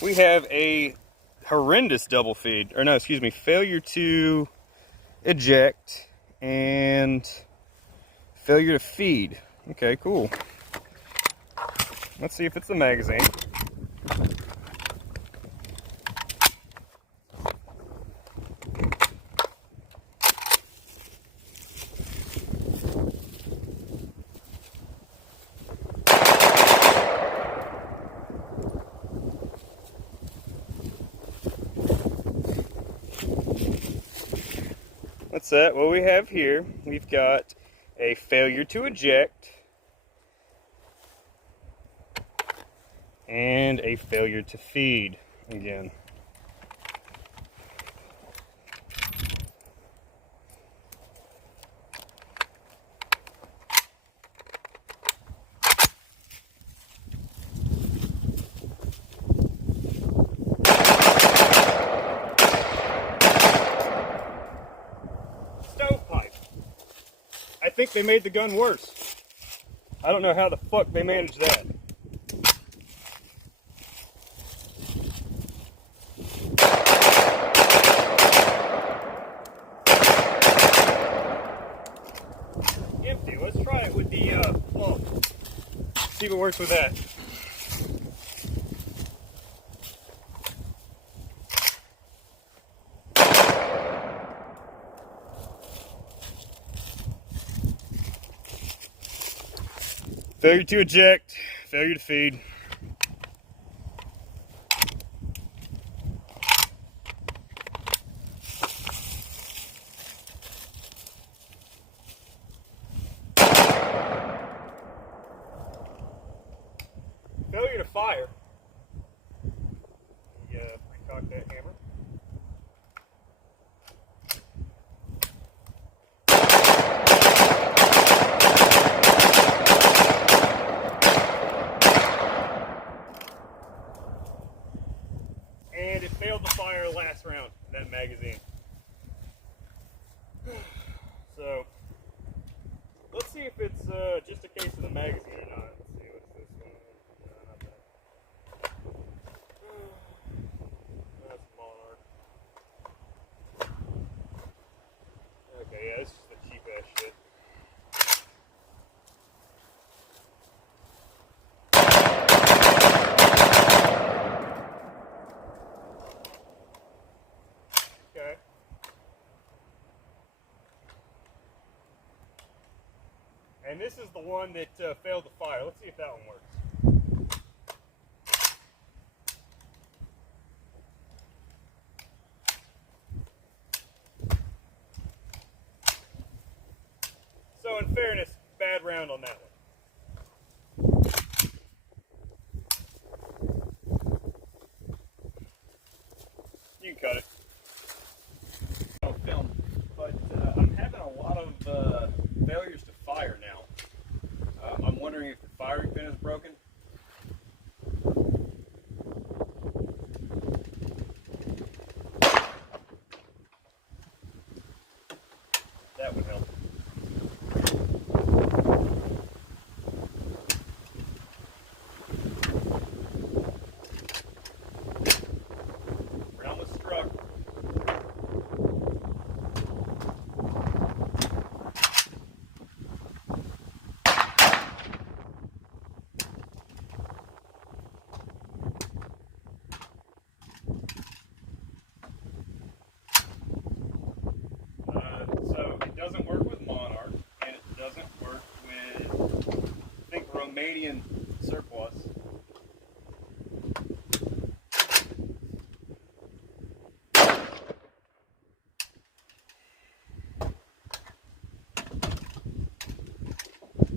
we have a horrendous double feed, or no, excuse me, failure to eject and failure to feed. Okay, cool. Let's see if it's the magazine. That's that. What we have here, we've got a failure to eject and a failure to feed again. Stovepipe. I think they made the gun worse. I don't know how the fuck they managed that. Empty. Let's try it with the pump. See what works with that. Failure to eject, failure to feed. Failure to fire. Recock that hammer. And it failed to fire last round in that magazine. So, let's see if it's just a case of the magazine or not. Let's see, what's this one? No, not that. That's Monarch. Okay, yeah, this is the cheap ass shit. Okay. And this is the one that failed to fire. Let's see if that one works. So in fairness, bad round on that one. You can cut it. I'll film, but I'm having a lot of failures to fire now. I'm wondering if the firing pin is broken. That would help. Round was struck. So it doesn't work with Monarch, and it doesn't work with, I think, Romanian surplus.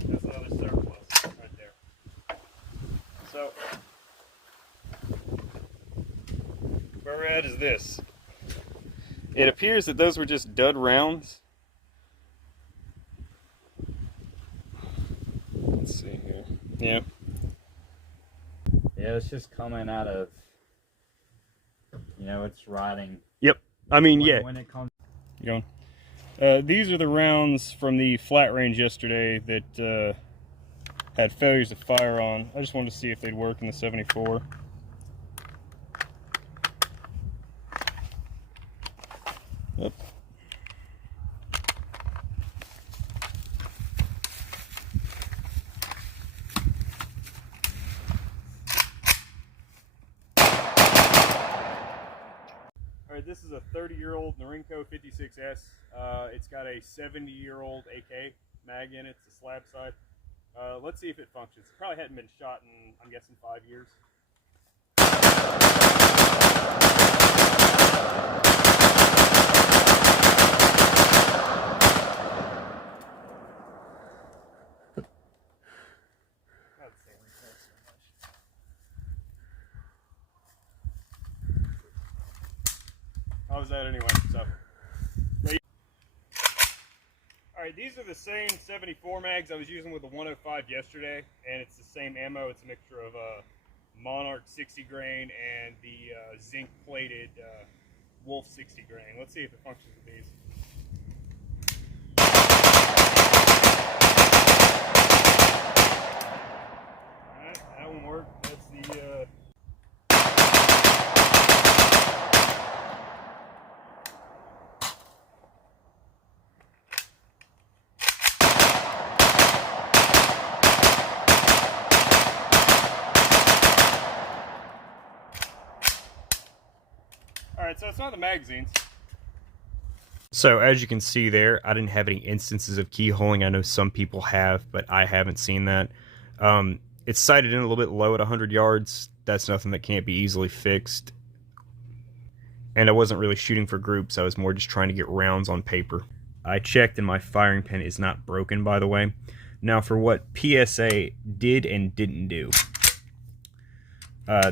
That's another surplus right there. So where we're at is this. It appears that those were just dud rounds. Let's see here. Yeah. Yeah, it's just coming out of, it's riding. Yep. I mean, yeah. When it comes. You going? These are the rounds from the flat range yesterday that had failures to fire on. I just wanted to see if they'd work in the 74. All right, this is a 30-year-old Norinco 56S. It's got a 70-year-old AK mag in it. It's a slab side. Let's see if it functions. It probably hadn't been shot in, I'm guessing, 5 years. How was that anyway? So, alright, these are the same 74 mags I was using with the 105 yesterday, and it's the same ammo. It's a mixture of Monarch 60 grain and the zinc plated Wolf 60 grain. Let's see if it functions with these. Alright, that one worked. That's the Alright, so it's not the magazines. So as you can see there, I didn't have any instances of keyholing. I know some people have, but I haven't seen that. It's sighted in a little bit low at 100 yards. That's nothing that can't be easily fixed. And I wasn't really shooting for groups. I was more just trying to get rounds on paper. I checked and my firing pin is not broken, by the way. Now for what PSA did and didn't do.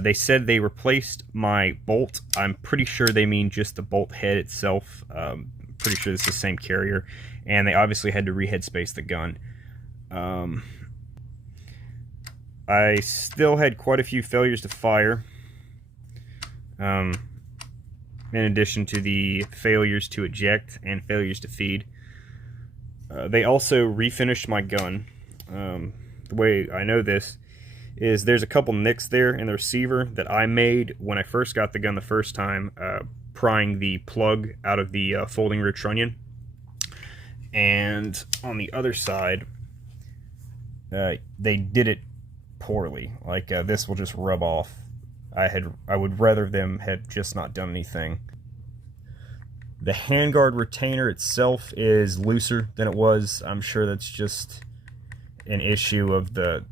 They said they replaced my bolt. I'm pretty sure they mean just the bolt head itself. Pretty sure it's the same carrier. And they obviously had to rehead space the gun. I still had quite a few failures to fire. In addition to the failures to eject and failures to feed. They also refinished my gun. The way I know this is there's a couple nicks there in the receiver that I made when I first got the gun the first time, prying the plug out of the folding rear trunnion. And on the other side, they did it poorly. Like this will just rub off. I would rather them had just not done anything. The handguard retainer itself is looser than it was. I'm sure that's just an issue of the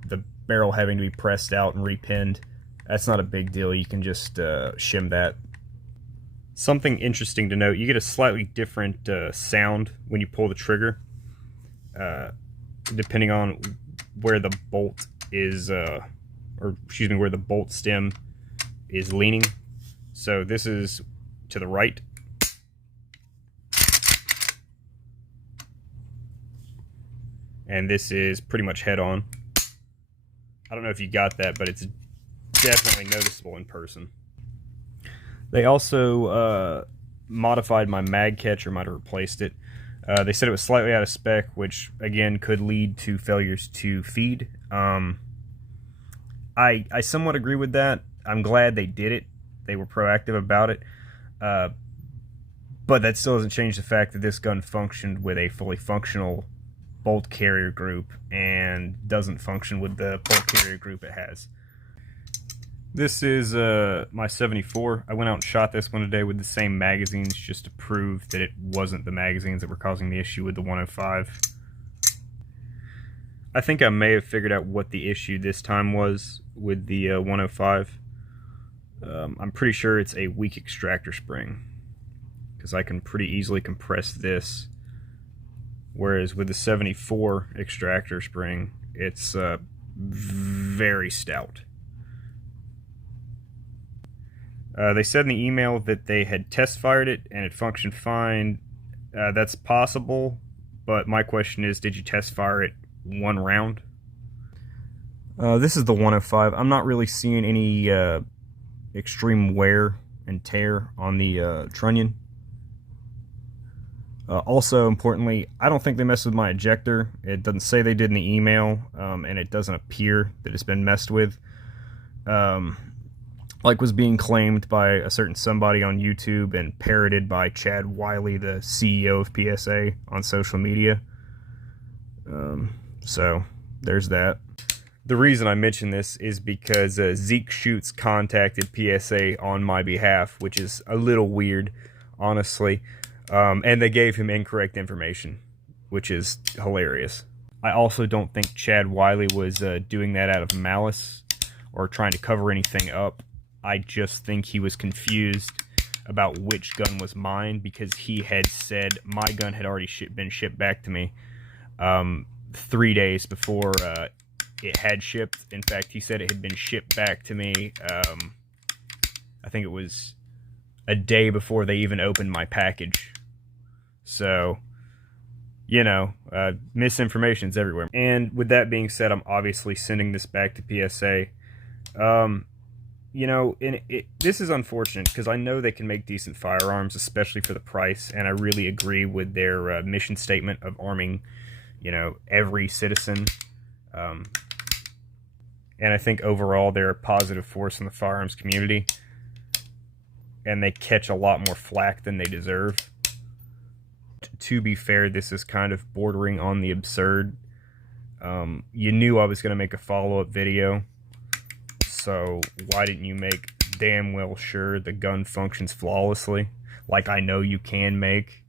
barrel having to be pressed out and repinned. That's not a big deal. You can just shim that. Something interesting to note, you get a slightly different sound when you pull the trigger, depending on where the bolt is, or excuse me, where the bolt stem is leaning. So this is to the right. And this is pretty much head on. I don't know if you got that, but it's definitely noticeable in person. They also modified my mag catcher, might have replaced it. They said it was slightly out of spec, which again could lead to failures to feed. I somewhat agree with that. I'm glad they did it. They were proactive about it. But that still doesn't change the fact that this gun functioned with a fully functional bolt carrier group and doesn't function with the bolt carrier group it has. This is my 74. I went out and shot this one today with the same magazines just to prove that it wasn't the magazines that were causing the issue with the 105. I think I may have figured out what the issue this time was with the 105. I'm pretty sure it's a weak extractor spring, because I can pretty easily compress this, whereas with the 74 extractor spring, it's very stout. They said in the email that they had test fired it and it functioned fine. That's possible, but my question is, did you test fire it one round? This is the 105. I'm not really seeing any extreme wear and tear on the trunnion. Also, importantly, I don't think they messed with my ejector. It doesn't say they did in the email, and it doesn't appear that it's been messed with. Like was being claimed by a certain somebody on YouTube and parroted by Chad Wiley, the CEO of PSA, on social media. So, there's that. The reason I mention this is because Zeke Shoots contacted PSA on my behalf, which is a little weird, honestly. And they gave him incorrect information, which is hilarious. I also don't think Chad Wiley was doing that out of malice or trying to cover anything up. I just think he was confused about which gun was mine, because he had said my gun had already been shipped back to me 3 days before it had shipped. In fact, he said it had been shipped back to me, I think it was a day before they even opened my package. So, you know, misinformation's everywhere. And with that being said, I'm obviously sending this back to PSA. You know, this is unfortunate, because I know they can make decent firearms, especially for the price, and I really agree with their mission statement of arming, you know, every citizen. And I think overall they're a positive force in the firearms community, and they catch a lot more flack than they deserve. To be fair, this is kind of bordering on the absurd. You knew I was going to make a follow-up video, so why didn't you make damn well sure the gun functions flawlessly, like I know you can make?